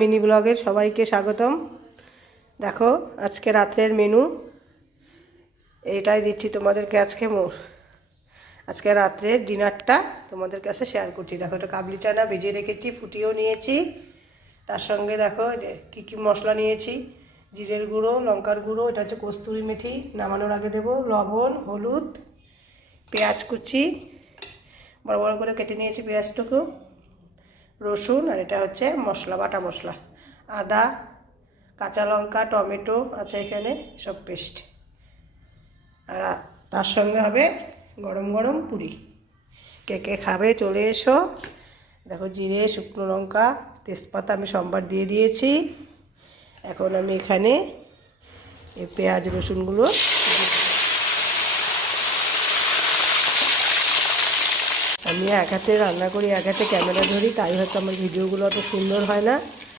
Mini ব্লগে সবাইকে স্বাগতম। দেখো আজকে রাতের মেনু এইটাই দিচ্ছি তোমাদেরকে। আজকে রাত্রের ডিনারটা তোমাদের কাছে শেয়ার করছি। দেখো এটা কাবলি চানা ভেজে রেখেছি, ফুটিয়েও নিয়েছি। তার সঙ্গে দেখো কী কী মশলা নিয়েছি। জিরের গুঁড়ো, লঙ্কার গুঁড়ো, এটা হচ্ছে কস্তুরি মেথি, নামানোর আগে দেবো, লবণ, হলুদ, পেঁয়াজ কুচি বড় বড় করে কেটে নিয়েছি পেঁয়াজটুকু, রসুন, আর এটা হচ্ছে মশলা, বাটা মশলা, আদা, কাঁচা লঙ্কা, টমেটো আছে এখানে, সব পেস্ট। আর তার সঙ্গে হবে গরম গরম পুরি। কে কে খাবে চলে এসো। দেখো জিরে, শুকনো লঙ্কা, তেজপাতা আমি সোমবার দিয়ে দিয়েছি। এখন আমি এখানে এই পেঁয়াজ রসুনগুলো আমি এক হাতে রান্না করি, এক হাতে ক্যামেরা ধরি, তাই হয়তো আমার ভিডিওগুলো অত সুন্দর হয় না।